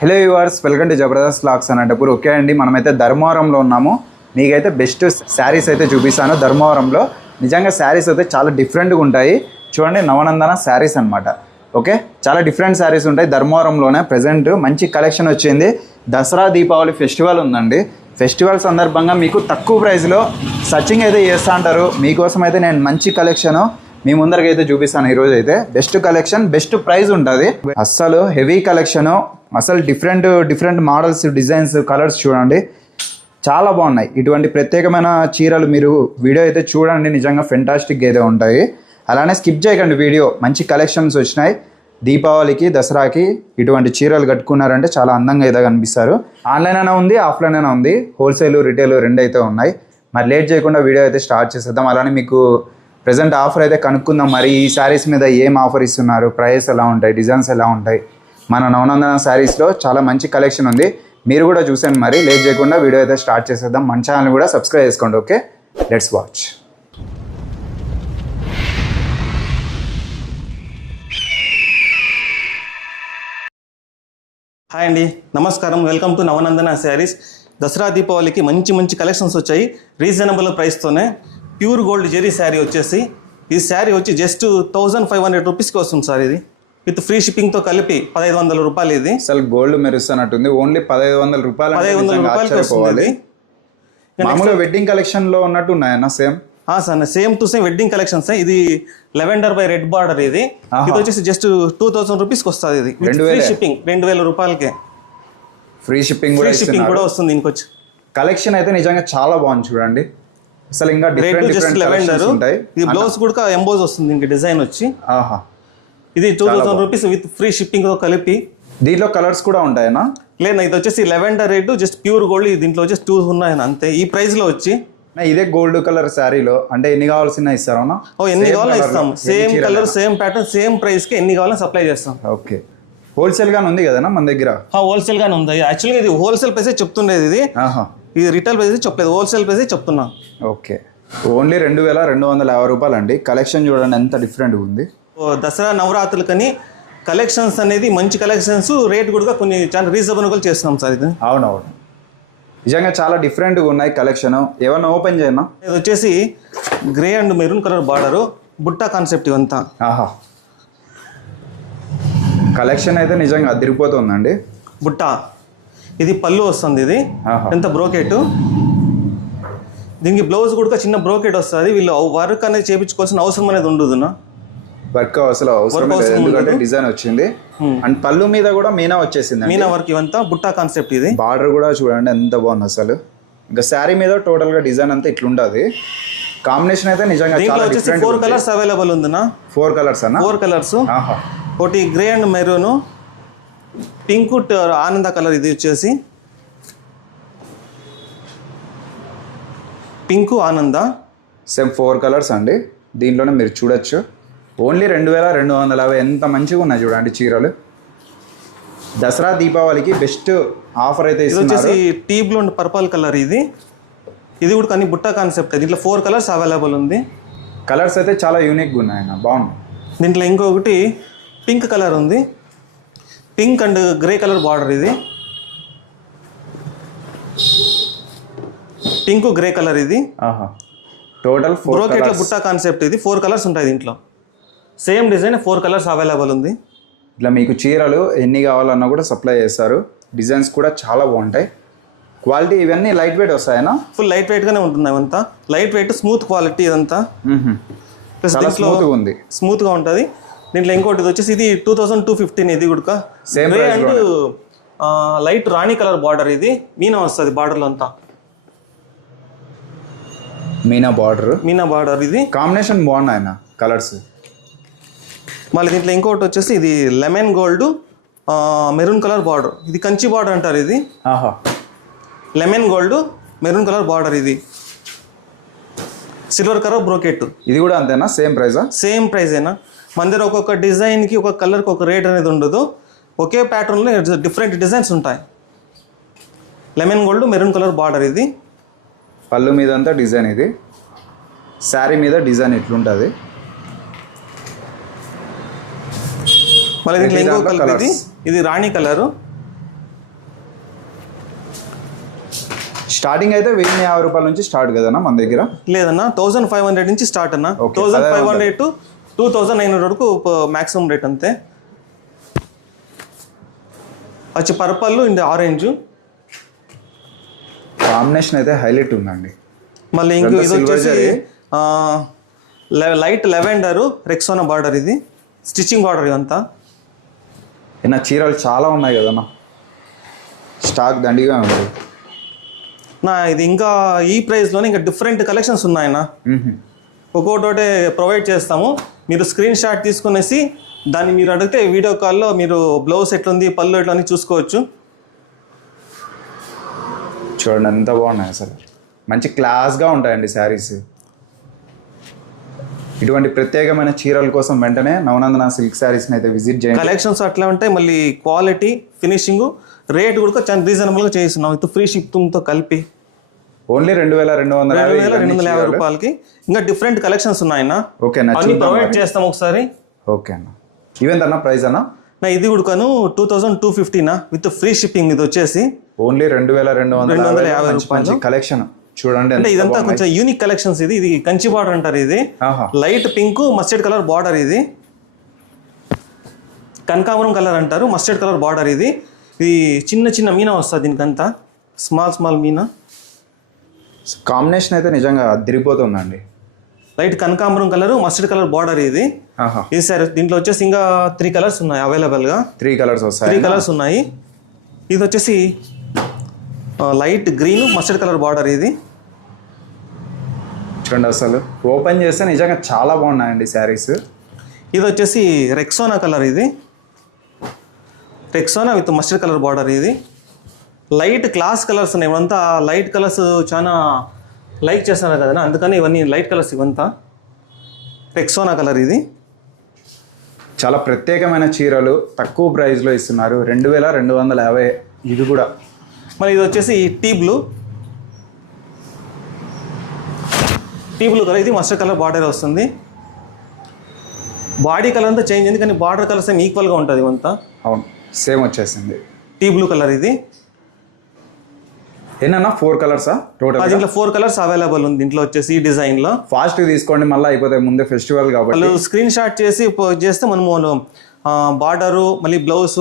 Hello viewers welcome to Jabardast lakhs అనేటప్పుడు okay అండి మనమైతే ధర్మవరంలో ఉన్నాము. మీకైతే బెస్ట్ శారీస్ అయితే చూపిస్తాను. ధర్మవరంలో నిజంగా శారీస్ అయితే చాలా డిఫరెంట్గా ఉంటాయి. చూడండి నవనందన శారీస్ అనమాట ఓకే? చాలా డిఫరెంట్ శారీస్ ఉంటాయి ధర్మవరంలోనే. ప్రజెంట్ మంచి కలెక్షన్ వచ్చింది. దసరా దీపావళి ఫెస్టివల్ ఉందండి. ఫెస్టివల్ సందర్భంగా మీకు తక్కువ ప్రైస్లో సర్చింగ్ అయితే చేస్తూ అంటారు. మీకోసం అయితే నేను మంచి కలెక్షను మీ ముందరికి అయితే చూపిస్తాను. ఈరోజు అయితే బెస్ట్ కలెక్షన్ బెస్ట్ ప్రైస్ ఉంటుంది. అస్సలు హెవీ కలెక్షన్ అసలు different different models designs colours చూడండి. చాలా బాగున్నాయి. ఇటువంటి ప్రత్యేకమైన చీరలు మీరు వీడియో అయితే చూడండి. నిజంగా ఫెంటాస్టిక్ అయితే ఉంటాయి. అలానే స్కిప్ చేయకండి వీడియో. మంచి కలెక్షన్స్ వచ్చినాయి. దీపావళికి దసరాకి ఇటువంటి చీరలు కట్టుకున్నారంటే చాలా అందంగా అయితే కనిపిస్తారు. ఆన్లైన్ అయినా ఉంది ఆఫ్లైన్ అయినా ఉంది. హోల్సేల్ రిటైల్ రెండు అయితే ఉన్నాయి. మరి లేట్ చేయకుండా వీడియో అయితే స్టార్ట్ చేసేద్దాం. అలానే మీకు ప్రజెంట్ ఆఫర్ అయితే కనుక్కుందాం. మరి ఈ శారీస్ మీద ఏం ఆఫర్ ఇస్తున్నారు? ప్రైస్ ఎలా ఉంటాయి? డిజైన్స్ ఎలా ఉంటాయి? మన నవనందన శారీస్లో చాలా మంచి కలెక్షన్ ఉంది. మీరు కూడా చూసాను మరి. లేట్ చేయకుండా వీడియో అయితే స్టార్ట్ చేసేద్దాం. మన ఛానల్ కూడా సబ్స్క్రైబ్ చేసుకోండి ఓకే లెట్స్ వాచ్ హాయ్ అండి. నమస్కారం. వెల్కమ్ టు నవనందన శారీస్ దసరా దీపావళికి మంచి మంచి కలెక్షన్స్ వచ్చాయి. రీజనబుల్ ప్రైస్తోనే ప్యూర్ గోల్డ్ జెరీ శారీ వచ్చేసి ఈ శారీ వచ్చి జస్ట్ థౌజండ్ ఫైవ్ హండ్రెడ్ రూపీస్కి వస్తుంది సార్ ఇది. విత్ ఫ్రీ షిప్పింగ్తో కలిపి పదహైదు వందల రూపాయలు ఇది. అసలు గోల్డ్ మెరుస్తున్నట్టుంది. ఓన్లీ పదహైదు వందల రూపాయలు పదహైదు వందల నిజంగా రూపాయలకి వస్తుంది మామూలుగా వెడ్డింగ్ కలెక్షన్లో ఉన్నట్టు ఉన్నాయన్న సేమ్ ఆ sir same to same wedding collections ఇది లెవెండర్ బై రెడ్ బార్డర్ ఇది. ఇది వచ్చేసి జస్ట్ టూ థౌసండ్ రూపీస్కి వస్తుంది ఇది. రెండు ఫ్రీ వేలే? షిప్పింగ్ రెండు వేల రూపాయలకే. ఫ్రీ షిప్పింగ్ కూడా ఫ్రీ షిప్పింగ్ కూడా వస్తుంది ఇంకొచ్చి కలెక్షన్ అయితే నిజంగా చాలా బాగుంది చూడండి. అసలు ఇంకా రేట్ డిఫరెంట్ డిఫరెంట్ లెవెండర్ ఇది బ్లౌజ్ కూడా ఎంబోజ్ వస్తుంది ఇంక డిజైన్ వచ్చి. ఆహా. ఇది two thousand rupees with free షిప్పింగ్తో కలిపి. దీంట్లో కలర్స్ కూడా ఉంటాయనా? లేదు ఇది వచ్చేసి lavender rate just pure gold దీంట్లో వచ్చేసి టూ ఉన్నాయి అంతే. ఈ ప్రైస్లో వచ్చి. ఇదే గోల్డ్ కలర్ శారీలో అంటే ఎన్ని కావాల్సిన ఇస్తారా ఓ ఎన్ని కావాలో ఇస్తాం. Same colour same pattern same ప్రైస్కి ఎన్ని కావాలో సప్లై చేస్తాం. ఓకే హోల్సేల్ గానే ఉంది కదనా మన దగ్గర? హోల్సేల్ గానే ఉంది. యాక్చువల్గా ఇది హోల్సేల్ ప్రైసే చెప్తుండేది ఇది. ఆహా. ఇది రిటైల్ ప్రైస్ చెప్పలేదు హోల్సేల్ ప్రైసే చెప్తున్నా. ఓకే. ఓన్లీ రెండు వేల రెండు వందల యాభై రూపాయలు అండి కలెక్షన్ చూడండి ఎంత డిఫరెంట్గా ఉంది. దసరా నవరాత్రులకని కలెక్షన్స్ అనేది మంచి కలెక్షన్స్ రేట్ కూడా కొన్ని చాలా రీజనబుల్ చేస్తున్నాం సార్ ఇది. అవునవును. నిజంగా చాలా డిఫరెంట్గా ఉన్నాయి కలెక్షన్. ఏమన్నా ఓపెన్ చేయనా? ఇది వచ్చేసి grey and maroon colour border Butta concept ఇవంతా. ఆహా. కలెక్షన్ అయితే నిజంగా అదిరిపోతుందండి. బుట్ట. ఇది పళ్ళు వస్తుంది ఇది. ఎంత బ్రోకెట్? దీనికి బ్లౌజ్ కూడా చిన్న బ్రోకెట్ వస్తుంది. వీళ్ళు వర్క్ అనేది చేయించుకోవాల్సిన అవసరం అనేది ఉండదు వర్క్ అసలు అవసరం ఎందుకంటే డిజైన్ వచ్చింది. అండ్ పళ్ళు మీద కూడా మీనా వచ్చేసింది మీనా వర్క్ ఇవంతా బుట్టా కాన్సెప్ట్ ఇది. బార్డర్ కూడా చూడండి ఎంత బాగుంది అసలు. ఇంకా శారీ మీద టోటల్గా డిజైన్ అంతా ఇట్లుంటది కాంబినేషన్ అయితే నిజంగా దీంట్లో వచ్చేసి ఫోర్ కలర్స్ అవైలబుల్ ఉందినా ఫోర్ కలర్స్ అన్న? ఫోర్ కలర్స్ ఒకటి గ్రే అండ్ మెరూన్ పింక్ ఆనంద కలర్ ఇది వచ్చేసి. పింక్ ఆనంద. సేమ్ ఫోర్ కలర్స్ అండి. దీంట్లోనే మీరు చూడొచ్చు. ఓన్లీ రెండు వేల రెండు వందల యాభై ఎంత మంచిగా ఉన్నాయి చూడండి చీరలు. దసరా దీపావళికి బెస్ట్ ఆఫర్ అయితే ఇది వచ్చేసి tea blue and purple colour ఇది. ఇది కూడా కానీ బుట్ట కాన్సెప్ట్ దీంట్లో ఫోర్ కలర్స్ అవైలబుల్ ఉంది. కలర్స్ అయితే చాలా యూనిక్గా ఉన్నాయి బాగున్నాయి. దీంట్లో ఇంకొకటి పింక్ కలర్ ఉంది. Pink and grey colour border ఇది. పింక్ గ్రే కలర్ ఇది. ఆహా. టోటల్ ఫోర్ బ్రోకెట్లో బుట్ట కాన్సెప్ట్ ఇది. ఫోర్ కలర్స్ ఉంటాయి దీంట్లో. Same design four colours available ఉంది. ఇట్లా మీకు చీరలు ఎన్ని కావాలన్నా కూడా సప్లై చేస్తారు. డిజైన్స్ కూడా చాలా బాగుంటాయి. క్వాలిటీ ఇవన్నీ లైట్ వెయిట్ వస్తాయనా? ఫుల్ లైట్ వెయిట్గానే ఉంటుంది అవంతా లైట్ వెయిట్ స్మూత్ క్వాలిటీ ఇదంతా ప్లస్ దీంట్లో ఉంది. స్మూత్గా ఉంటుంది. దీంట్లో ఇంకోటి వచ్చేసి ఇది టూ థౌసండ్ టూ ఫిఫ్టీన్ ఇది కూడా price and light rani colour border ఇది. మీనా వస్తుంది బార్డర్లో అంతా. మీనా బార్డర్ మీనా బార్డర్ ఇది. కాంబినేషన్ బాగున్నాయి కలర్స్ మళ్ళీ దీంట్లో ఇంకోటి వచ్చేసి ఇది lemon gold maroon colour border ఇది కంచి బార్డర్ అంటారు ఇది. ఆహా. Lemon gold maroon colour border ఇది. సిల్వర్ కలర్ బ్రోకెట్ ఇది కూడా అంతేనా? సేమ్ ప్రైజా సేమ్ ప్రైస్ అయినా మన దగ్గర ఒక్కొక్క డిజైన్కి ఒక కలర్కి ఒక రేట్ అనేది ఉండదు. ఒకే ప్యాటర్న్లో డిఫరెంట్ డిజైన్స్ ఉంటాయి. Lemon gold maroon colour border ఇది. పళ్ళు మీద అంతా డిజైన్ ఇది. శారీ మీద డిజైన్ ఇట్లుంటుంది మళ్ళీ దీంట్లో ఇంకో కలర్ ఇది. ఇది రాణి కలరు. స్టార్టింగ్ అయితే వెయ్యి యాభై రూపాయల నుంచి స్టార్ట్ కదన్నా మన దగ్గర? లేదన్నా థౌసండ్ ఫైవ్ హండ్రెడ్ నుంచి స్టార్ట్ అన్న. Thousand five. Hundred to two thousand nine hundred వరకు మ్యాక్సిమం రేట్ అంతే. వచ్చి పర్పల్ ఇండ్ ఆరెంజ్ కాంబినేషన్ అయితే హైలైట్ ఉందండి. మళ్ళీ ఇంకో ఇది వచ్చేసి లైట్ లెవెండర్ రెక్సోనా బార్డర్ ఇది. స్టిచ్చింగ్ బార్డర్ ఇదంతా. నా చీరలు చాలా ఉన్నాయి కదన్నా. స్టాక్ దండిగా ఉంది. నా ఇది ఇంకా ఈ ప్రైస్లోనే ఇంకా డిఫరెంట్ కలెక్షన్స్ ఉన్నాయన్న. మ్మ్హ. ఒక్కొక్కటి ప్రొవైడ్ చేస్తాము. మీరు స్క్రీన్ షాట్ తీసుకునేసి దాన్ని మీరు అడిగితే వీడియో కాల్లో మీరు బ్లౌజ్ ఎట్లుంది పళ్ళు ఎట్లా అని చూసుకోవచ్చు. చూడండి ఎంత బాగున్నాయి అసలు మంచి క్లాస్గా ఉంటాయండి శారీస్ ఇటువంటి ప్రత్యేకమైన చీరల కోసం వెంటనే నవనందన సిల్క్ శారీస్ని అయితే విజిట్ చేయండి. కలెక్షన్స్ అట్లా ఉంటాయి మళ్ళీ క్వాలిటీ ఫినిషింగ్ రేట్ కూడా చాలా రీజనబుల్గా చేస్తున్నాం. విత్ ఫ్రీ షిప్పింగ్తో కలిపి. ఓన్లీ రెండు వేల రెండు వందల రెండు వేల రెండు వందల యాభై రూపాయలకి. ఇంకా డిఫరెంట్ కలెక్షన్స్ ఉన్నాయన్న. ఓకే అన్ని ప్రొవైడ్ చేస్తాం ఒకసారి. ఓకే అన్న. ఈవెంట్ అన్న ప్రైస్ అన్న? నా ఇది కూడాను టూ థౌసండ్ టూ ఫిఫ్టీనా విత్ ఫ్రీ షిప్పింగ్ ఇది వచ్చేసి. ఓన్లీ రెండు వేల రెండు వందల రెండు వందల యాభై మంచి కలెక్షన్ చూడండి అంటే ఇదంతా. కొంచెం యూనిక్ కలెక్షన్స్ ఇది. ఇది కంచి బార్డర్ అంటారు ఇది. Light pink mustard colour border ఇది. కనకాంబరం కలర్ అంటారు మస్టర్డ్ కలర్ బార్డర్ ఇది. ఇది చిన్న చిన్న మీనా వస్తుంది దీనికంతా. Small small Meena. కాంబినేషన్ అయితే నిజంగా అదిరిపోతుందండి. లైట్ కనకాంబరం కలర్ మస్టర్డ్ కలర్ బార్డర్ ఇది. ఆహా. ఇది సార్ దీంట్లో వచ్చేసి ఇంకా త్రీ కలర్స్ ఉన్నాయి అవైలబుల్గా. త్రీ కలర్స్ త్రీ వస్తాయి కలర్స్ ఉన్నాయి. ఇది వచ్చేసి light green mustard colour border ఇది. చూడండి అసలు. ఓపెన్ చేస్తే నిజంగా చాలా బాగున్నాయండి శారీస్. ఇది వచ్చేసి రెక్సోనా కలర్ ఇది. Rexona with mustard colour border ఇది. లైట్ క్లాస్ కలర్స్ ఉన్నాయి. ఇవంతా లైట్ కలర్స్ చాలా లైక్ చేస్తున్నారు కదా. అందుకని ఇవన్నీ లైట్ కలర్స్ ఇవంతా. రెక్సోనా కలర్ ఇది. చాలా ప్రత్యేకమైన చీరలు తక్కువ ప్రైస్లో ఇస్తున్నారు. రెండు వేల రెండు వందల యాభై ఇది కూడా. మరి ఇది వచ్చేసి tea blue. Tea blue colour ఇది. మస్టర్డ్ కలర్ బార్డర్ వస్తుంది. బాడీ కలర్ అంతా చేంజ్ అయింది. కానీ బార్డర్ కలర్స్ ఏమి ఈక్వల్గా ఉంటుంది ఇవంతా. అవును. సేమ్ వచ్చేసింది. టీ బ్లూ కలర్ ఇది. ఏనన్నా ఫోర్ కలర్సా టోటల్ దీంట్లో ఫోర్ కలర్స్ అవైలబుల్ ఉంది. దీంట్లో వచ్చేసి ఈ డిజైన్లో ఫాస్ట్ తీసుకోండి మళ్ళీ అయిపోతాయి ముందే ఫెస్టివల్ కాబట్టి. స్క్రీన్ షాట్ చేసి చేస్తే మనము బార్డరు మళ్ళీ బ్లౌజ్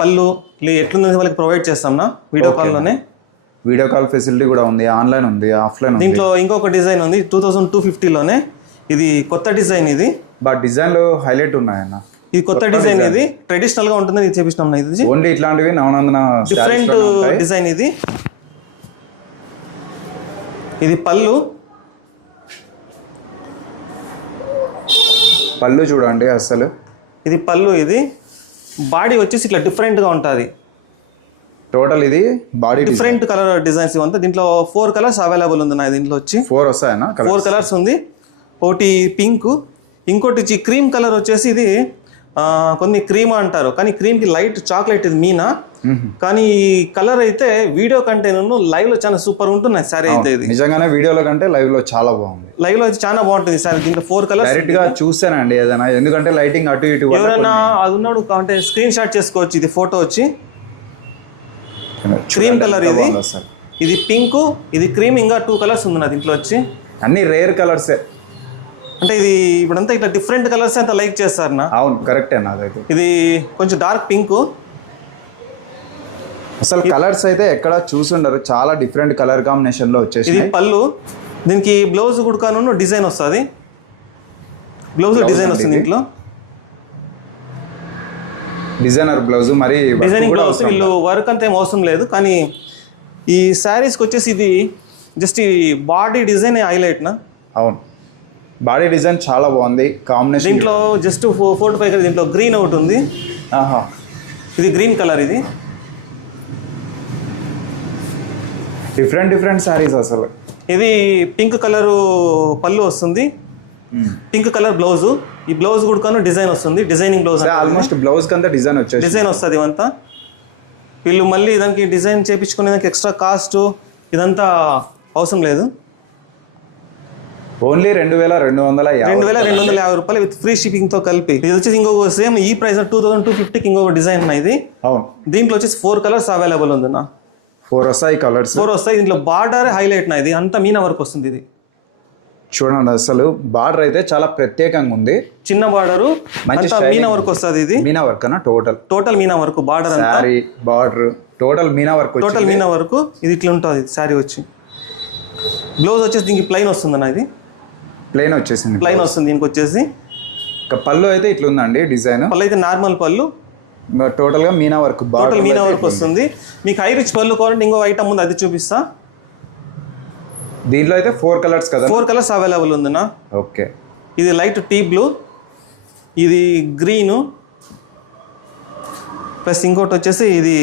పళ్ళు ఇట్లా ఎట్లుంది వాళ్ళకి ప్రొవైడ్ చేస్తాంనా వీడియో కాల్లోనే వీడియో కాల్ ఫెసిలిటీ కూడా ఉంది ఆన్లైన్ ఉంది ఆఫ్లైన్ దీంట్లో ఇంకొక డిజైన్ ఉంది టూ థౌజండ్ టూ ఫిఫ్టీలోనే ఇది కొత్త డిజైన్ ఇది. బట్ డిజైన్లు హైలైట్ ఉన్నాయన్న. ఇది కొత్త డిజైన్ ఇది. ట్రెడిషనల్గా ఉంటుంది ఇది ఇది. ఓన్లీ ఇట్లాంటివి నవనందన డిఫరెంట్. డిజైన్ ఇది. ఇది పళ్ళు. పళ్ళు చూడండి అసలు ఇది పళ్ళు ఇది. బాడీ వచ్చేసి ఇట్లా డిఫరెంట్గా ఉంటుంది. టోటల్ ఇది బాడీ డిఫరెంట్ కలర్ డిజైన్స్ ఇవంతా. దీంట్లో ఫోర్ కలర్స్ అవైలబుల్ ఉంది నా దీంట్లో వచ్చి. ఫోర్ వస్తాయన్న ఫోర్ కలర్స్ ఉంది. ఒకటి పింక్ ఇంకోటి క్రీమ్ కలర్ వచ్చేసి ఇది కొన్ని క్రీమ్ అంటారు. కానీ క్రీమ్కి లైట్ చాక్లెట్ ఇది మీనా? కానీ ఈ కలర్ అయితే వీడియో కంటే లైవ్లో చాలా సూపర్ ఉంటున్నాయి. సారీ అయితే ఇది. నిజంగానే వీడియోలో కంటే లైవ్లో చాలా బాగుంది. లైవ్లో అయితే చాలా బాగుంటుంది సార్. దీంట్లో ఫోర్ కలర్స్ డైరెక్ట్గా చూసానండి ఏదైనా. ఎందుకంటే లైటింగ్ అటు ఇటు ఎవరైనా అది ఉన్నాడు అంటే స్క్రీన్ షాట్ చేసుకోవచ్చు. ఇది ఫోటో వచ్చి. క్రీమ్ కలర్ ఇది. ఇది పింక్ ఇది క్రీమ్ ఇంకా టూ కలర్స్ ఉంది నా దీంట్లో వచ్చి. అన్ని రేర్ కలర్సే. అంటే ఇది ఇప్పుడంతా ఇట్లా డిఫరెంట్ కలర్స్ అంతా లైక్ చేస్తారు నా అవును కరెక్టే నాదైతే ఇది కొంచెం డార్క్ పింక్ అసలు కలర్స్ అయితే ఎక్కడ చూసుండరు చాలా డిఫరెంట్ కలర్ కాంబినేషన్లో వచ్చేసి ఇది పళ్ళు. దీనికి బ్లౌజ్ కుడకాను డిజైన్ వస్తుంది. బ్లౌజ్ డిజైన్ వస్తుంది ఇంట్లో డిజైనర్ బ్లౌజ్ మరి డిజైనింగ్ బ్లౌజ్ వీళ్ళు వర్క్ అంతా ఏం అవసరం లేదు కానీ ఈ శారీస్కి వచ్చేసి ఇది జస్ట్ ఈ బాడీ డిజైన్ హైలైట్ నా? అవును. బాడీ డిజైన్ చాలా బాగుంది కాంబినేషన్ దీంట్లో జస్ట్ ఫోర్ ఫోర్ ఫైవ్ దీంట్లో గ్రీన్ ఒకటి ఉంది. ఆహా. ఇది గ్రీన్ కలర్ ఇది. డిఫరెంట్ డిఫరెంట్ సారీస్ అసలు. ఇది పింక్ కలర్ పళ్ళు వస్తుంది. Pink colour blouse. ఈ బ్లౌజ్ కూడా డిజైన్ వస్తుంది డిజైనింగ్ బ్లౌజ్ ఆల్మోస్ట్ బ్లౌజ్ కంతా డిజైన్ వచ్చేసి డిజైన్ వస్తుంది ఇవంతా. వీళ్ళు మళ్ళీ దానికి డిజైన్ చేపించుకునే దానికి ఎక్స్ట్రా కాస్ట్ ఇదంతా అవసరం లేదు. ఓన్లీ రెండు వేల రెండు వందల రెండు వేల రెండు వందల యాభై రూపాయలు విత్ ఫ్రీ షిప్పింగ్తో కలిపి. ఇది వచ్చేసి ఇంకొక సేమ్ ఈ ప్రైస్ టూ థౌసండ్ టూ ఫిఫ్టీకి ఇంకొక డిజైన్ ఇది అవును. దీంట్లో వచ్చేసి ఫోర్ కలర్స్ అవైలబుల్ ఉంది నా. ఫోర్ వస్తాయి కలర్స్ ఫోర్ వస్తాయి దీంట్లో బార్డర్ హైలైట్ నా ఇది. అంతా మీనా వర్క్ వస్తుంది ఇది. చూడండి అసలు బార్డర్ అయితే చాలా ప్రత్యేకంగా ఉంది. చిన్న బార్డరు మంచి మీనా వర్క్ వస్తుంది ఇది. మీనా వర్క్ అన్న total total Meena work border saree border total Meena work total మీనా వరకు ఇది ఇట్లా ఉంటుంది శారీ వచ్చి. బ్లౌజ్ వచ్చేసి దీనికి ప్లెయిన్ వస్తుంది అన్న ఇది. ప్లెయిన్ వచ్చేసింది. ప్లెయిన్ వస్తుంది దీనికి వచ్చేసి. ఇక పళ్ళు అయితే ఇట్లా ఉందండి డిజైన్. పళ్ళు అయితే నార్మల్ పళ్ళు. టోటల్గా Meena work total Meena work వస్తుంది. మీకు హై రిచ్ పళ్ళు కావాలంటే ఇంకో ఐటమ్ ఉంది అది చూపిస్తా. దీంట్లో అయితే ఫోర్ కలర్స్ కదా? ఫోర్ కలర్స్ అవైలబుల్ ఉందినా ఓకే. ఇది లైట్ టీ బ్లూ ఇది గ్రీను ప్లస్ ఇంకోటి వచ్చేసి ఇది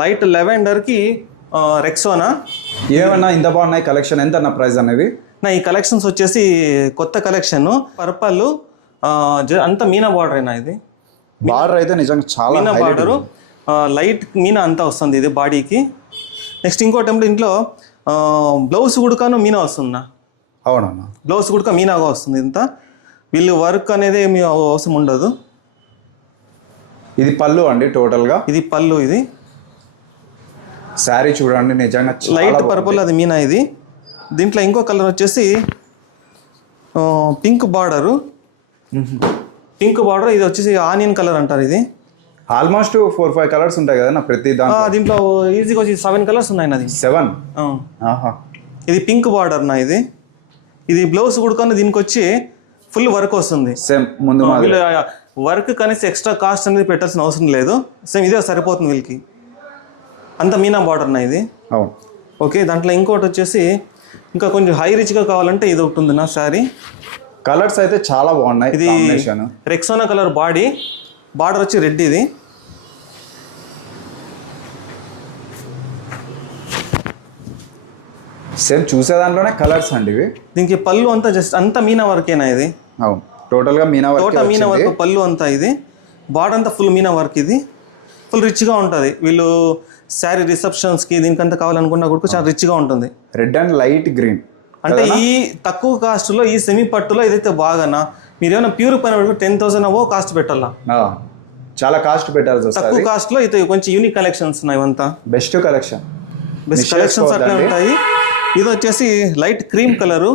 లైట్ లెవెండర్కి రెక్సోనా ఏమన్నా ఇంత బాగున్నాయి కలెక్షన్ ఎంత అన్న ప్రైస్ అనేవి? నా ఈ కలెక్షన్స్ వచ్చేసి కొత్త కలెక్షన్ పర్పల్ అంతా మీనా బార్డర్ అయినా ఇది? బార్డర్ అయితే నిజంగా చాలా మీనా బార్డరు లైట్ మీనా అంతా వస్తుంది ఇది బాడీకి. నెక్స్ట్ ఇంకోటి ఏమిటి ఇంట్లో బ్లౌజ్ కుడకాను మీనా వస్తుందా? అవునన్నా. బ్లౌజ్ కుడక మీనాగా వస్తుంది ఇంత. వీళ్ళు వర్క్ అనేది ఏమి అవసరం ఉండదు. ఇది పళ్ళు అండి టోటల్గా ఇది పళ్ళు ఇది. శారీ చూడండి నిజంగా లైట్. పర్పుల్ అది మీనా ఇది. దీంట్లో ఇంకో కలర్ వచ్చేసి పింక్ బార్డరు. పింక్ బార్డర్ ఇది వచ్చేసి ఆనియన్ కలర్ అంటారు ఇది. ఆల్మోస్ట్ ఫోర్ ఫైవ్ కలర్స్ ఉంటాయి కదా నా ప్రతి దాంట్లో. దీంట్లో ఈజీగా వచ్చి సెవెన్ కలర్స్ ఉన్నాయి నాది. సెవెన్? ఇది పింక్ బార్డర్ నా ఇది. ఇది బ్లౌజ్ కుడుకొని దీనికి వచ్చి ఫుల్ వర్క్ వస్తుంది. సేమ్ ముందు వర్క్ కనీసం ఎక్స్ట్రా కాస్ట్ అనేది పెట్టాల్సిన అవసరం లేదు. సేమ్ ఇదే సరిపోతుంది వీళ్ళకి. అంత మీనా బార్డర్ నా ఇది. అవును. ఓకే దాంట్లో ఇంకోటి వచ్చేసి ఇంకా కొంచెం హై రిచ్గా కావాలంటే ఇది ఒకటి ఉంది నా శారీ. కలర్స్ అయితే చాలా బాగున్నాయి ఇది రెక్సోనా కలర్ బాడీ బార్డర్ వచ్చి రెడ్ ఇది. సేమ్ చూసే దాంట్లోనే కలర్స్ అండి ఇవి. దీనికి పళ్ళు అంతా జస్ట్ అంతా మీనా వర్కేనా ఇది? అవును. టోటల్గా Meena work total Meena work పళ్ళు అంతా ఇది. బార్డర్ అంతా ఫుల్ మీనా వర్క్ ఇది. ఫుల్ రిచ్గా ఉంటుంది. వీళ్ళు శారీ రిసెప్షన్స్కి దీనికంతా కావాలనుకున్నా కూడా చాలా రిచ్గా ఉంటుంది. Red and light green. అంటే ఈ తక్కువ కాస్ట్లో ఈ సెమీ పట్టులో ఇదైతే బాగానా మీరు ఏమైనా ప్యూర్ పైన టెన్ థౌసండ్ అవో కాస్ట్ పెట్టాలా? చాలా కాస్ట్ పెట్టాల్సి తక్కువ వస్తుంది కాస్ట్లో అయితే కొంచెం యూనిక్ కలెక్షన్స్ ఉన్నాయి ఇవంతా. Best collection. బెస్ట్ కలెక్షన్స్ అట్లా. ఉంటాయి. ఇది వచ్చేసి light cream colour.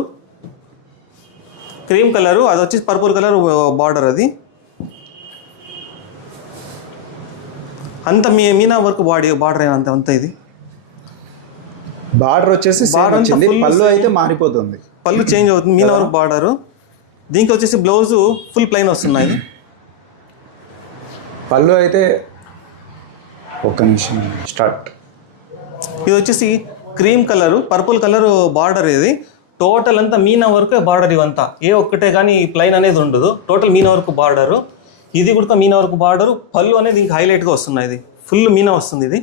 Cream colour అది వచ్చేసి పర్పుల్ కలర్ బార్డర్ అది. అంత మీ మీనా వర్క్ బాడీ బార్డర్ అంత అంత ఇది? బార్డర్ వచ్చేసి వచ్చింది. full పళ్ళు. అయితే మారిపోతుంది. పళ్ళు చేంజ్ అవుతుంది. మీనా వర్క్ బార్డరు. దీనికి వచ్చేసి బ్లౌజ్ ఫుల్ ప్లెయిన్ వస్తున్నాయి. పళ్ళు అయితే ఒక్క నిమిషం స్టార్ట్. ఇది వచ్చేసి cream colour purple colour border ఇది. టోటల్ అంతా మీనా వర్క్ బార్డర్ ఇవంతా. ఏ ఒక్కటే కానీ ప్లైన్ అనేది ఉండదు. Total Meena work border. ఇది కూడా మీనా వర్క్ బార్డరు. పళ్ళు అనేది ఇంకా హైలైట్గా వస్తున్నాయి ఇది. ఫుల్ మీనా వస్తుంది ఇది.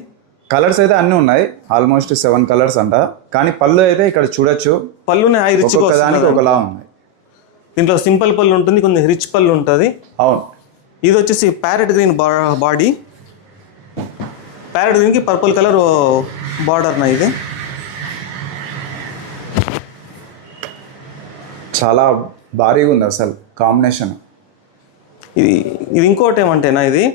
కలర్స్ అయితే అన్నీ ఉన్నాయి. ఆల్మోస్ట్ సెవెన్ కలర్స్ అంట. కానీ పళ్ళు అయితే ఇక్కడ చూడొచ్చు. పళ్ళునే హై ఒక్కొక్క దానికి ఒకలా ఉన్నాయి. దీంట్లో సింపుల్ పళ్ళు ఉంటుంది కొంచెం రిచ్ పళ్ళు ఉంటుంది. అవును. ఇది వచ్చేసి ప్యారెట్ గ్రీన్ బాడీ ప్యారెట్ గ్రీన్కి పర్పుల్ కలర్ బార్డర్ నా ఇది. చాలా భారీగా ఉంది అసలు కాంబినేషన్. ఇది ఇది ఇంకోటి ఏమంటేనా ఇది?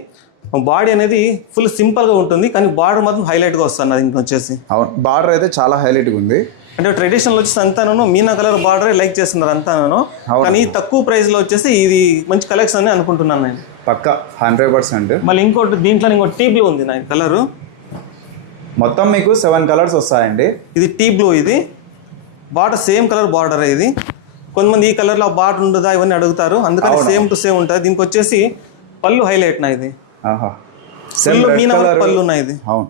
బాడీ అనేది ఫుల్ సింపుల్గా ఉంటుంది కానీ బార్డర్ మాత్రం హైలైట్గా వస్తుంది దీనికి వచ్చేసి. అవును బార్డర్ అయితే చాలా హైలైట్గా ఉంది. అంటే ట్రెడిషనల్ వచ్చేసి అంతాను మీనా కలర్ బార్డరే లైక్ చేస్తున్నారు అంతాను. కానీ తక్కువ ప్రైస్లో వచ్చేసి ఇది మంచి కలెక్షన్ అని అనుకుంటున్నాను నేను. పక్క హండ్రెడ్ పర్సెంట్. మళ్ళీ ఇంకోటి దీంట్లో ఇంకోటి టీ బ్లూ ఉంది నా కలరు. మొత్తం మీకు సెవెన్ కలర్స్ వస్తాయండి. ఇది టీ బ్లూ ఇది. బార్డర్ సేమ్ కలర్ బార్డర్ ఇది. కొంతమంది ఈ కలర్లో బార్డర్ ఉండదా ఇవన్నీ అడుగుతారు. అందుకని. సేమ్ టు సేమ్ ఉంటుంది. దీనికి వచ్చేసి పళ్ళు హైలైట్ నా ఇది. ఫుల్ మీనా. వర్క్ పళ్ళు ఉన్నాయి ఇది. అవును.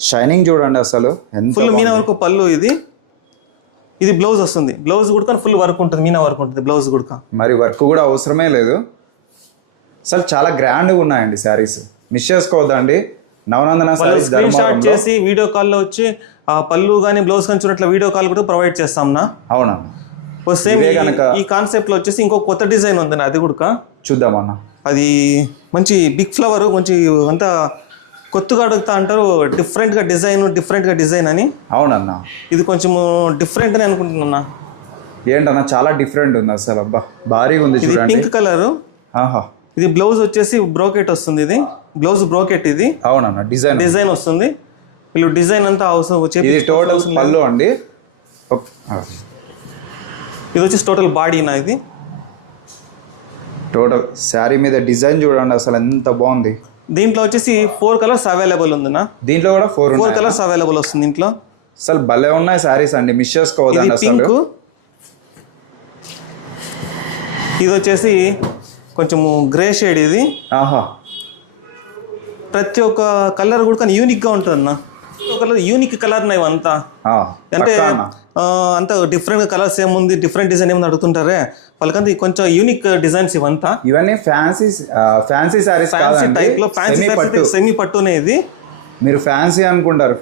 షైనింగ్ చూడండి అసలు. ఫుల్ మీనా. వర్క్ పళ్ళు ఇది. ఇది బ్లౌజ్ వస్తుంది. బ్లౌజ్ కూడా ఫుల్ వర్క్ ఉంటుంది. మీనా వర్క్ ఉంటుంది బ్లౌజ్ కూడా మరి వర్క్ కూడా అవసరమే లేదు. అసలు చాలా గ్రాండ్గా ఉన్నాయండి శారీస్ మిస్ చేసుకోవద్దండి. నవనందన శారీస్ షాట్ చేసి వీడియో కాల్లో వచ్చి ఆ పళ్ళు కానీ బ్లౌజ్ కానీ చూడట్ల వీడియో కాల్ కూడా ప్రొవైడ్ చేస్తాం నా. అవునా? సేమ్ ఈ కాన్సెప్ట్లో వచ్చేసి ఇంకో కొత్త డిజైన్ ఉంది నా అది కూడా చూద్దామన్నా. అది మంచి బిగ్ ఫ్లవర్ మంచి అంతా కొత్తగా అడుగుతా అంటారు డిఫరెంట్గా డిజైన్ డిఫరెంట్గా డిజైన్ అని. అవునన్నా. ఇది కొంచెం డిఫరెంట్ అని అనుకుంటున్నా ఏంటన్నా చాలా డిఫరెంట్ ఉంది అసలు అబ్బా. భారీగా ఉంది ఇది పింక్ కలర్ ఆహా. ఇది బ్లౌజ్ వచ్చేసి బ్రోకెట్ వస్తుంది ఇది. బ్లౌజ్ బ్రోకెట్ ఇది. అవునన్నా డిజైన్ డిజైన్ వస్తుంది. వీళ్ళు డిజైన్ అంతా అవసరం చేపించుకోవాల్సిన టోటల్. పళ్ళు అండి. ఇది వచ్చేసి టోటల్ బాడీనా ఇది. టోటల్ శారీ మీద డిజైన్ చూడండి అసలు ఎంత బాగుంది. దీంట్లో వచ్చేసి ఫోర్ కలర్స్ అవైలబుల్ ఉందినా దీంట్లో కూడా ఫోర్ ఫోర్ కలర్స్ అవైలబుల్ వస్తుంది దీంట్లో. అసలు భలే ఉన్నాయి శారీస్ అండి మిస్ చేసుకోవద్దండి అసలు. ఇది వచ్చేసి కొంచెము గ్రే షేడ్ ఇది. ఆహా. ప్రతి ఒక్క కలర్ కూడా కానీ యూనిక్గా ఉంటుంది అన్న కలర్ యూనిక్ కలర్ ఇవంతా. ఆ, అంటే అంత డిఫరెంట్ కలర్స్ ఏముంది డిఫరెంట్ డిజైన్ ఏముంది అడుగుతుంటారే? వాళ్ళకంతా కొంచెం యూనిక్ డిజైన్స్ ఇవంతా. ఇవన్నీ ఫ్యాన్సీ ఫ్యాన్సీ శారీస్ ఫ్యాన్సీ టైప్లో ఫ్యాన్సీ పట్టు. సెమీ పట్టునే ఇది. మీరు ఫ్యాన్సీ అనుకుంటారు.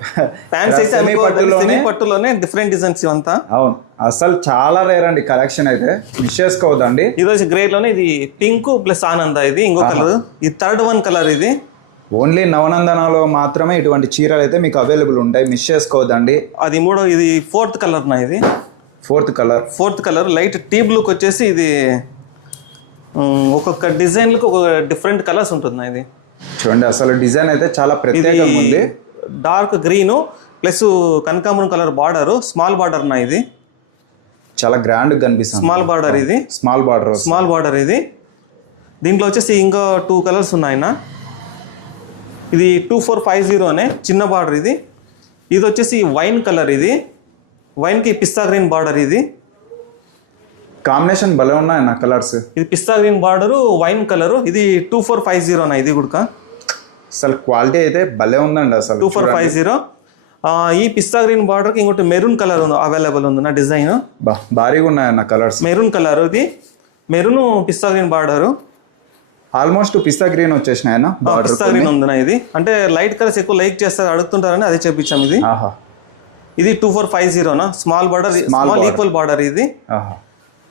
ఫ్యాన్సీ సెమీ సెమీ పట్టులోనే పట్టులోనే డిఫరెంట్ డిజైన్స్ ఇవంతా. అవును. అసలు చాలా రేర్ అండి కలెక్షన్ అయితే. మిస్ చేసుకోవద్దండి. ఇది వచ్చి గ్రే లోనే ఇది పింక్ ప్లస్ ఆనంద ఇది ఇంకో కలర్ ఇది థర్డ్ వన్ కలర్ ఇది. ఓన్లీ నవనందనలో మాత్రమే ఇటువంటి చీరలు అయితే మీకు అవైలబుల్ ఉంటాయి. మిస్ చేసుకోవద్దండి అది మూడో ఇది ఫోర్త్ కలర్ నా ఇది? Fourth colour fourth colour light tea బ్లూకి వచ్చేసి ఇది ఒక్కొక్క డిజైన్లకు ఒక్కొక్క డిఫరెంట్ కలర్స్ ఉంటుంది ఇది. చూడండి అసలు డిజైన్ అయితే చాలా ప్రత్యేకంగా ఉంది. డార్క్ గ్రీన్ ప్లస్ కనకాంబరం కలర్ బార్డర్ స్మాల్ బార్డర్ నా ఇది. చాలా గ్రాండ్ కనిపిస్తుంది. స్మాల్ బార్డర్ ఇది. స్మాల్ బార్డర్ స్మాల్ బార్డర్ ఇది. దీంట్లో వచ్చేసి ఇంకా టూ కలర్స్ ఉన్నాయన్న ఇది టూ ఫోర్ ఫైవ్ జీరోనే చిన్న బార్డర్ ఇది. ఇది వచ్చేసి వైన్ కలర్ ఇది. వైన్కి పిస్తా గ్రీన్ బార్డర్ ఇది. కాంబినేషన్ భలే ఉన్నాయి నా కలర్స్ ఇది పిస్తా గ్రీన్ బార్డరు వైన్ కలరు ఇది టూ ఫోర్ ఫైవ్ జీరోనా ఇది కూడా అసలు క్వాలిటీ అయితే భలే ఉందండి అసలు టూ ఫోర్ ఫైవ్ జీరో ఈ పిస్తా గ్రీన్ బార్డర్కి ఇంకోటి మెరూన్ కలర్ ఉంది అవైలబుల్ ఉంది నా డిజైన్ బా భారీగా ఉన్నాయన్న కలర్స్ మెరూన్ కలర్ ఇది. మెరూన్ పిస్తా గ్రీన్ బార్డరు ఆల్మోస్ట్ పిస్తా గ్రీన్ వచ్చేసినాయన్న బార్డర్ పిస్తా గ్రీన్ ఉంది నా ఇది. అంటే లైట్ కలర్స్ ఎక్కువ లైక్ చేస్తారు అడుగుతుంటారని అదే చెప్పించాం ఇది. ఇది two four five జీరోనా small border small equal border ఇది.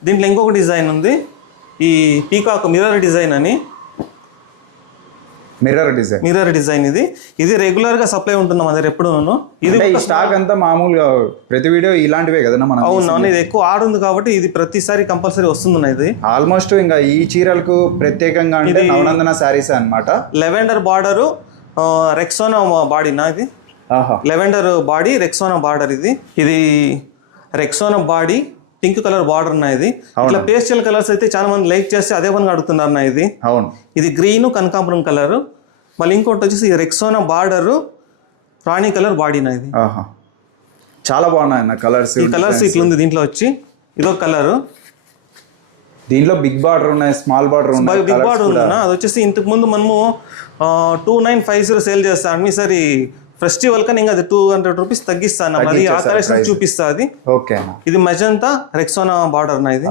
దీంట్లో ఇంకొక డిజైన్ ఉంది. ఈ పీకాక్ మిర్రర్ డిజైన్ అని. మిర్రర్ డిజైన్ మిర్రర్ డిజైన్ ఇది. ఇది రెగ్యులర్గా సప్లై ఉంటుంది మన దగ్గర ఎప్పుడూను? ఇది ఈ స్టాక్ అంతా మామూలుగా ప్రతి వీడియో ఇలాంటివే కదా మనం అవును అవును ఇది ఎక్కువ ఆడుంది కాబట్టి ఇది ప్రతిసారి కంపల్సరీ వస్తుంది ఇది. ఆల్మోస్ట్ ఇంకా ఈ చీరలకు ప్రత్యేకంగా అంటే నవనందన శారీస్ అన్నమాట. లెవెండర్ బార్డరు రెక్సోనా బాడీనా ఇది. ఆహా. లెవెండర్ బాడీ రెక్సోనా బార్డర్ ఇది. ఇది Rexona body pink colour border నా ఇది. ఇట్లా పేస్టల్ కలర్స్ అయితే చాలా మంది లైక్ చేస్తే అదే పనిగా అడుగుతున్నారు నా ఇది. అవును. ఇది గ్రీన్ కనకాంబరం కలర్. మళ్ళీ ఇంకోటి వచ్చేసి రెక్సోనా బార్డర్ రాణి కలర్ బాడీనా ఇది. ఆహా. చాలా బాగున్నాయి అన్న కలర్స్. ఈ కలర్స్ ఇట్లా ఉంది దీంట్లో వచ్చి. ఇదొక కలర్. దీంట్లో బిగ్ బార్డర్ ఉన్నాయి స్మాల్ బార్డర్ ఉన్నాయి బిగ్ బార్డర్ ఉందన్న అది వచ్చేసి ఇంతకు ముందు మనము two nine five zero sale చేస్తాను ఈసారి ఫెస్టివల్ కానీ ఇంకా అది టూ హండ్రెడ్ రూపీస్ తగ్గిస్తాను అది ఆ కలెక్షన్ చూపిస్తా అది. ఓకే ఇది మెజంతా రెక్సోనా బార్డర్ నా ఇది.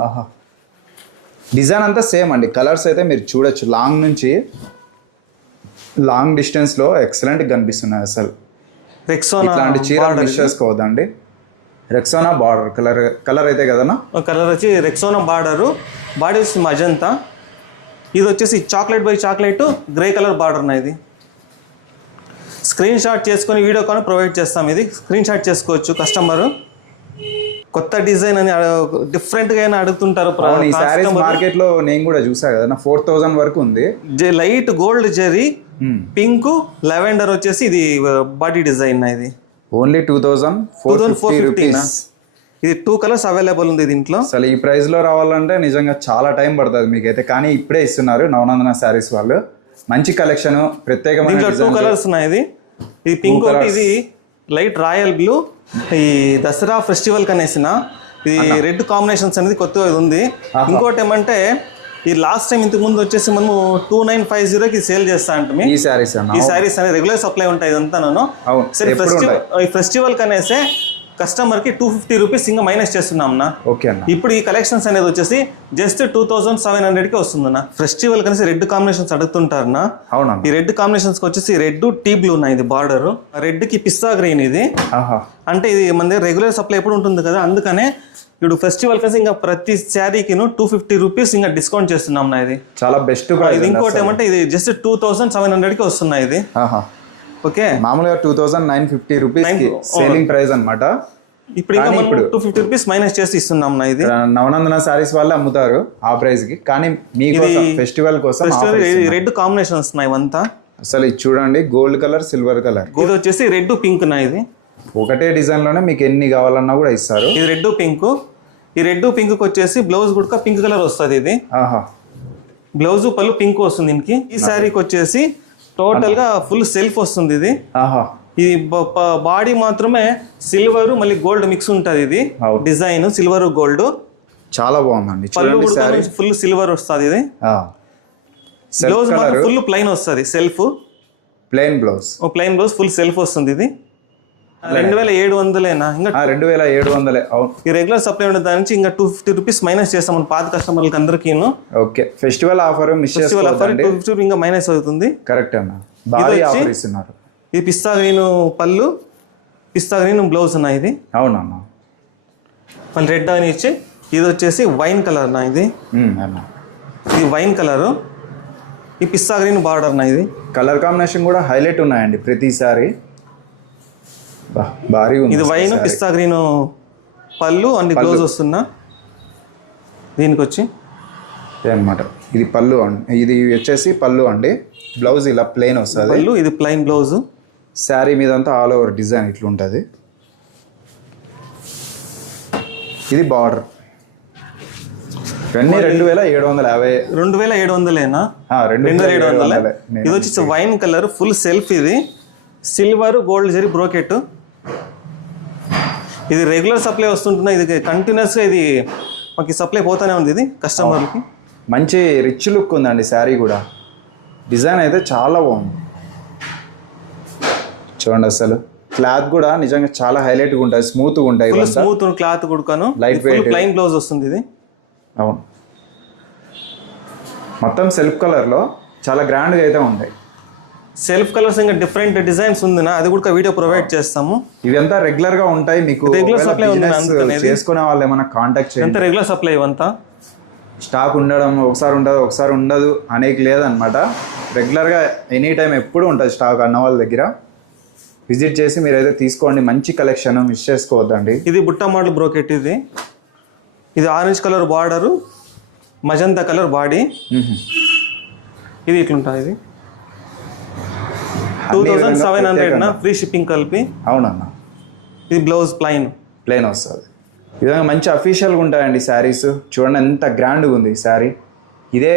డిజైన్ అంతా సేమ్ అండి. కలర్స్ అయితే మీరు చూడొచ్చు. లాంగ్ నుంచి లాంగ్ డిస్టెన్స్లో ఎక్సలెంట్ కనిపిస్తున్నాయి అసలు. రెక్సోనా ఇట్లాంటి చీర మిస్ చేసుకోవద్దండి. రెక్సోనా బార్డర్ కలర్ కలర్ అయితే కదన్నా? కలర్ వచ్చి రెక్సోనా బార్డరు బాడీ వచ్చి మజంతా ఇది వచ్చేసి chocolate by chocolate grey colour border నా ఇది. స్క్రీన్ షాట్ చేసుకొని వీడియో కాల్ ప్రొవైడ్ చేస్తాం. ఇది స్క్రీన్ షాట్ చేసుకోవచ్చు కస్టమర్. కొత్త డిజైన్ అని different గా అయినా అడుగుతుంటారు. మార్కెట్లో నేను కూడా చూసా కదా ఫోర్ థౌజండ్ వరకు ఉంది. Light gold zari. Pink lavender వచ్చేసి ఇది బాడీ డిజైన్ ఇది. Only two four thousand four ఫిఫ్టీనా rupees ఇది టూ కలర్స్ అవైలబుల్ ఉంది దీంట్లో. అసలు ఈ ప్రైస్లో రావాలంటే నిజంగా చాలా టైం పడుతుంది మీకైతే. కానీ ఇప్పుడే ఇస్తున్నారు నవనందన శారీస్ వాళ్ళు. మంచి కలెక్షన్ ప్రత్యేకమైన దీంట్లో టూ. కలర్స్ ఉన్నాయి. ఇది ఇది పింక్ ఒకటి ఇది లైట్ రాయల్ బ్లూ ఈ దసరా ఫెస్టివల్ కనేసిన ఇది రెడ్ కాంబినేషన్స్ అనేది కొత్తగా ఇది ఉంది. ఇంకోటి ఏమంటే ఈ లాస్ట్ టైం ఇంతకు ముందు వచ్చేసి మనము టూ నైన్ ఫైవ్ జీరోకి సేల్ చేస్తా అంటే ఈ శారీస్ అన్న ఈ సారీస్ అనేది రెగ్యులర్ సప్లై ఉంటాయి ఇదంతా నేను సరే ఫెస్టివల్ ఈ ఫెస్టివల్ కనేసే కస్టమర్కి టూ ఫిఫ్టీ రూపీస్ ఇంకా మైనస్ చేస్తున్నాం నా ఓకే అన్న. ఇప్పుడు ఈ కలెక్షన్స్ అనేది వచ్చేసి జస్ట్ టూ థౌసండ్ సెవెన్ హండ్రెడ్కి వస్తుందన్న. ఫెస్టివల్ కనేసి రెడ్ కాంబినేషన్స్ అడుగుతుంటారన్నా. అవునన్న ఈ రెడ్ కాంబినేషన్స్ వచ్చేసి రెడ్ టీ బ్లూ ఉన్నాయి ఇది బార్డర్. రెడ్కి పిస్తా గ్రీన్ ఇది. ఆహా. అంటే ఇది మన రెగ్యులర్ సప్లై ఎప్పుడు ఉంటుంది కదా అందుకనే ఇప్పుడు ఫెస్టివల్ kasi ఇంకా ప్రతి శారీకి టూ ఫిఫ్టీ రూపీస్ ఇంకా డిస్కౌంట్ చేస్తున్నాం నా ఇది. చాలా బెస్ట్ ఇది ఇంకోటి ఏమంటే ఇది జస్ట్ టూ థౌసండ్ సెవెన్ హండ్రెడ్కి వస్తున్నాయి ఇది. ఆహా. ఓకే. మామూలుగా two thousand nine fifty rupees selling price అన్నమాట. ఇప్పుడు ఇప్పుడు- టూ ఫిఫ్టీ రూపీస్ మైనస్ చేసి ఇస్తున్నాం ఇది. నవనందన శారీస్ వాళ్ళు అమ్ముతారు ఆ ప్రైస్కి. కానీ మీకోసం ఫెస్టివల్ కోసం. రెడ్ కాంబినేషన్స్ ఉన్నాయి ఇవంతా. అసలు ఇది చూడండి గోల్డ్ కలర్ సిల్వర్ కలర్ ఇది వచ్చేసి రెడ్ పింక్ నా ఇది. ఒకటే డిజైన్లోనే మీకు ఎన్ని కావాలన్నా కూడా ఇస్తారు. ఇది రెడ్ పింక్ ఈ రెడ్ పింక్ వచ్చేసి బ్లౌజ్ కూడా పింక్ కలర్ వస్తుంది ఇది. ఆహా. బ్లౌజ్ పళ్ళు పింక్ వస్తుంది దీనికి. ఈ శారీకి వచ్చేసి టోటల్గా ఫుల్ సెల్ఫ్ వస్తుంది ఇది. ఆహా. ఇది బాడీ మాత్రమే సిల్వర్ మళ్ళీ గోల్డ్ మిక్స్ ఉంటుంది ఇది. డిజైన్ సిల్వర్ గోల్డ్ చాలా బాగుందండి. ఫుల్ సిల్వర్ వస్తుంది ఇది. బ్లౌజ్ ఫుల్ ప్లైన్ వస్తుంది. Self plain blouse plain blouse full self వస్తుంది ఇది. రెండు వేల ఏడు వందలేనా? ఇంకా రెండు వేల ఏడు వందలే. అవును. ఈ రెగ్యులర్ సప్లై ఉండే దాని నుంచి ఇంకా టూ ఫిఫ్టీ రూపీస్ మైనస్ చేస్తాం పాత కస్టమర్లకి అందరికీ okay. Festival offer miss festival offer two fifty ఇంకా మైనస్ అవుతుంది. కరెక్ట్ అన్న. భారీ ఆఫర్ ఇస్తున్నారు. ఇది పిస్తా గ్రీన్ పళ్ళు పిస్తా గ్రీన్ బ్లౌజ్ అన్న ఇది. అవునన్న. మళ్ళీ రెడ్ అని ఇచ్చి ఇది వచ్చేసి వైన్ కలర్ నా ఇది. ఇది వైన్ కలర్. ఈ పిస్తా గ్రీన్ బార్డర్ నా ఇది. కలర్ కాంబినేషన్ కూడా హైలైట్ ఉన్నాయండి ప్రతిసారి. భారీగా ఇది వైన్. పిస్తా గ్రీన్ పళ్ళు అండ్ బ్లౌజ్ వస్తున్నా. దీనికి వచ్చి ఇదే అన్నమాట ఇది పళ్ళు ఇది వచ్చేసి పళ్ళు అండి. బ్లౌజ్ ఇలా ప్లెయిన్ వస్తుంది. పళ్ళు ఇది ప్లెయిన్ బ్లౌజ్. శారీ మీద అంతా ఆల్ ఓవర్ డిజైన్ ఇట్లా ఉంటుంది ఇది బార్డర్. ఇవన్నీ రెండు వేల ఏడు వందల యాభై. రెండు వేల ఏడు వందలేనా? రెండు వేల ఏడు వందలే. ఇది వచ్చి వైన్ కలర్ ఫుల్ సెల్ఫ్ ఇది. సిల్వర్ గోల్డ్ జరీ బ్రోకెట్ ఇది రెగ్యులర్ సప్లై వస్తుంటున్నా ఇది కంటిన్యూస్గా ఇది మాకు సప్లై పోతానే ఉంది ఇది కస్టమర్కి మంచి రిచ్ లుక్ ఉందండి శారీ కూడా. డిజైన్ అయితే చాలా బాగుంది. చూడండి అసలు. క్లాత్ కూడా నిజంగా చాలా హైలైట్గా ఉంటుంది స్మూత్గా ఉంటాయి. Smooth cloth కుడుకాను. Full weight. Plain blouse వస్తుంది ఇది. అవును. మొత్తం సెల్ఫ్ కలర్లో చాలా గ్రాండ్గా అయితే ఉంటాయి. సెల్ఫ్ కలర్స్ ఇంకా డిఫరెంట్ డిజైన్స్ ఉంది నా అది కూడా వీడియో ప్రొవైడ్ చేస్తాము. ఇవంతా రెగ్యులర్గా ఉంటాయి మీకు ఉంది అందుకనే ఇది. చేసుకునే వాళ్ళు ఏమైనా కాంటాక్ట్ చేయండి. ఎంత రెగ్యులర్ సప్లై ఇవంతా? స్టాక్ ఉండడం ఒకసారి ఉండదు ఒకసారి ఉండదు అనేకి లేదనమాట. రెగ్యులర్గా ఎనీ టైం ఎప్పుడు ఉంటుంది స్టాక్ అన్న వాళ్ళ దగ్గర. విజిట్ చేసి మీరైతే తీసుకోండి మంచి కలెక్షన్ మిస్ చేసుకోవద్దండి. ఇది బుట్ట మోడల్ బ్రోకెట్ ఇది. ఇది orange colour border magenta colour body ఇది ఇట్లుంటుంది ఇది? టూ విధంగా సెవెన్ హండ్రెడ్. ఫ్రీ షిప్పింగ్ కలిపి? అవునన్న. ఇది బ్లౌజ్ ప్లైన్ ప్లేన్ వస్తుంది. ఈ విధంగా మంచి అఫీషియల్గా ఉంటాయండి శారీస్. చూడండి ఎంత గ్రాండ్గా ఉంది ఈ శారీ. ఇదే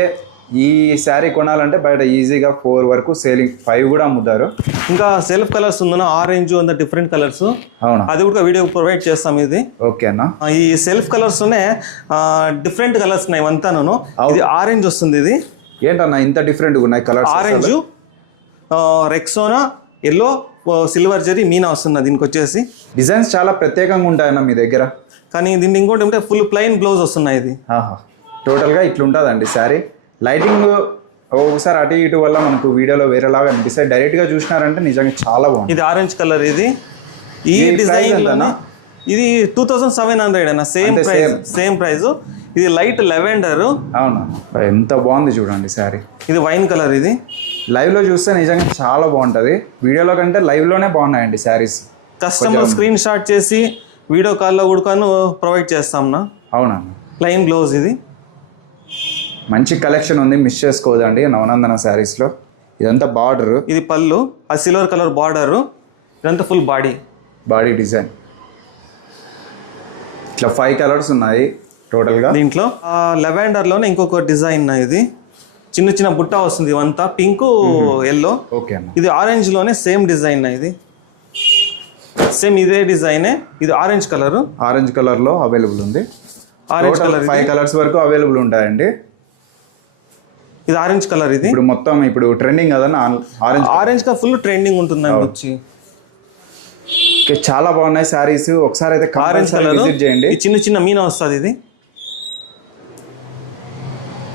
ఈ శారీ కొనాలంటే బయట ఈజీగా ఫోర్ వరకు సేలింగ్ ఫైవ్ కూడా అమ్ముతారు. ఇంకా సెల్ఫ్ కలర్స్ ఉందన్న? ఆరెంజ్ అంత డిఫరెంట్ కలర్స్. అవునా? అది కూడా వీడియో ప్రొవైడ్ చేస్తాం ఇది. ఓకే అన్న. ఈ సెల్ఫ్ కలర్స్లోనే డిఫరెంట్ కలర్స్ ఉన్నాయి ఇవంతాను ఇది ఆరెంజ్ వస్తుంది ఇది. ఏంటన్నా ఇంత డిఫరెంట్గా ఉన్నాయి colours orange Rexona yellow silver zari Meena వస్తుంది దీనికి వచ్చేసి. డిజైన్స్ చాలా ప్రత్యేకంగా ఉంటాయన్న మీ దగ్గర? కానీ దీనికి ఇంకోటి ఏంటంటే ఫుల్ ప్లెయిన్ బ్లౌజ్ వస్తున్నాయి ఇది. ఆహా. టోటల్గా ఇట్లా ఉంటుందండి శారీ. లైటింగ్ ఒకసారి అటు ఇటు వల్ల మనకు వీడియోలో వేరేలాగా అనిపిస్తాయి. డైరెక్ట్గా చూసినారంటే నిజంగా చాలా బాగుంది ఇది ఆరెంజ్ కలర్ ఇది. ఈ డిజైన్? ఇది టూ థౌసండ్ సెవెన్ హండ్రెడ్ అన్న సేమ్ ప్రైస్ సేమ్ ప్రైస్ ఇది లైట్ లెవెండర్ అవునా? ఎంత బాగుంది చూడండి శారీ. ఇది వైన్ కలర్ ఇది. లైవ్లో చూస్తే నిజంగా చాలా బాగుంటుంది. వీడియోలో కంటే లైవ్లోనే బాగున్నాయండి శారీస్. కస్టమర్ స్క్రీన్ షాట్ చేసి వీడియో కాల్లో కూడా ప్రొవైడ్ చేస్తాంనా అవునన్న ప్లెయిన్ బ్లౌజ్ ఇది. మంచి కలెక్షన్ ఉంది మిస్ చేసుకోదండి నవనందన శారీస్లో ఇదంతా బార్డర్ ఇది పళ్ళు ఆ సిల్వర్ కలర్ బార్డర్ ఇదంతా ఫుల్ బాడీ బాడీ డిజైన్ ఇట్లా ఫైవ్ కలర్స్ ఉన్నాయి టోటల్గా దీంట్లో ఆ లెవెండర్లోనే ఇంకొక డిజైన్ ఇది. చిన్న చిన్న బుట్ట వస్తుంది ఇవంతా. పింక్ ఎల్లో ఓకే అన్న. ఇది ఆరెంజ్లోనే సేమ్ డిజైన్ ఇది. సేమ్ ఇదే డిజైనే. ఇది ఆరెంజ్ కలర్. ఆరెంజ్ కలర్లో అవైలబుల్ ఉంది. ఆరెంజ్ కలర్ ఫైవ్ కలర్స్ వరకు అవైలబుల్ ఉంటాయండి. ఇది ఆరెంజ్ కలర్ ఇది. ఇప్పుడు మొత్తం ఇప్పుడు ట్రెండింగ్ కదన్న ఆరెంజ్ ఆరెంజ్గా ఫుల్ ట్రెండింగ్ ఉంటుంది దానికి వచ్చి చాలా బాగున్నాయి శారీస్. ఒకసారి అయితే ఆరెంజ్ కలర్ విజిట్ చేయండి. చిన్న చిన్న మీనా వస్తుంది ఇది.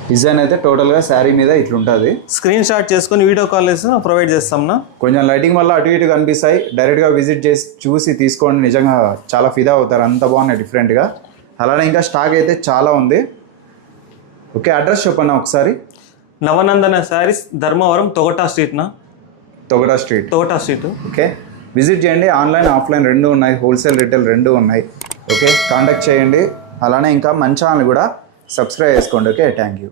డిజైన్ అయితే టోటల్గా శారీ మీద ఇట్లుంటది. స్క్రీన్ షాట్ చేసుకొని వీడియో కాల్ చేసి ప్రొవైడ్ చేస్తాంనా కొంచెం లైటింగ్ వల్ల అటు ఇటు కనిపిస్తాయి. డైరెక్ట్గా విజిట్ చేసి చూసి తీసుకోండి. నిజంగా చాలా ఫిదా అవుతారు. అంత బాగున్నాయి డిఫరెంట్గా అలానే ఇంకా స్టాక్ అయితే చాలా ఉంది. ఓకే అడ్రస్ చెప్పండి ఒకసారి? నవనందన శారీస్ ధర్మవరం తొగటా స్ట్రీట్ నా Togata street. Togata street. Okay visit చేయండి. ఆన్లైన్ ఆఫ్లైన్ రెండు ఉన్నాయి. హోల్సేల్ రిటైల్ రెండు ఉన్నాయి. ఓకే కాంటాక్ట్ చేయండి. అలానే ఇంకా మన ఛానల్ కూడా సబ్స్క్రైబ్ చేసుకోండి. Okay thank you